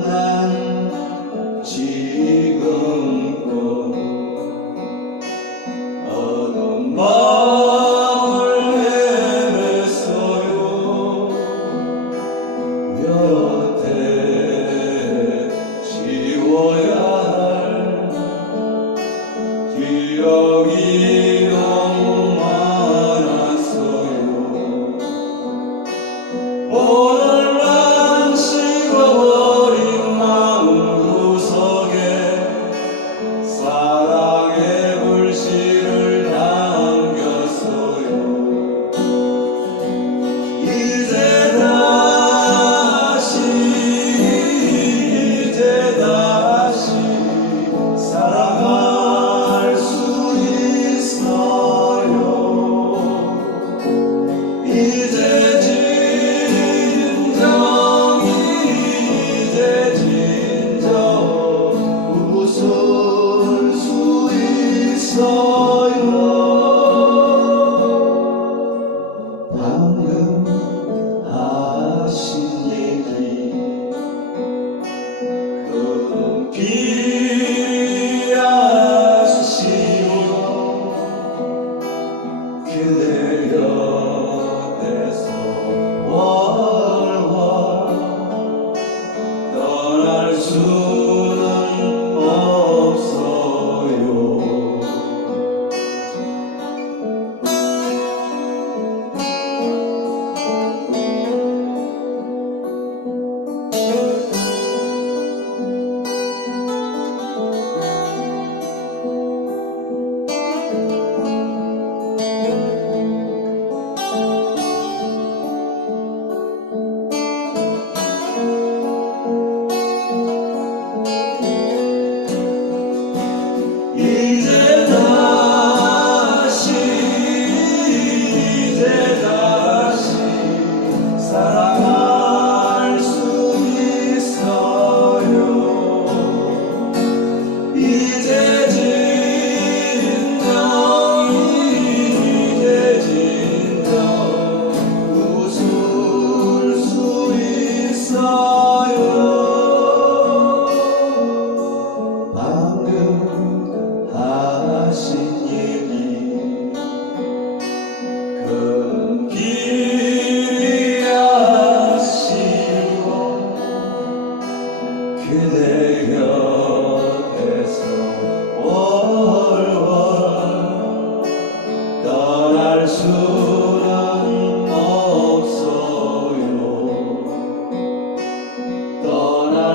난 지금껏 어떤 마음을 헤맸어요 곁에 지워야 할 기억이 너무 많았어요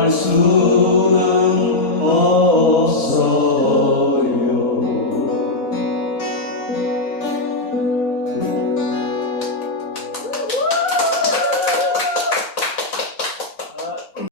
Jesús.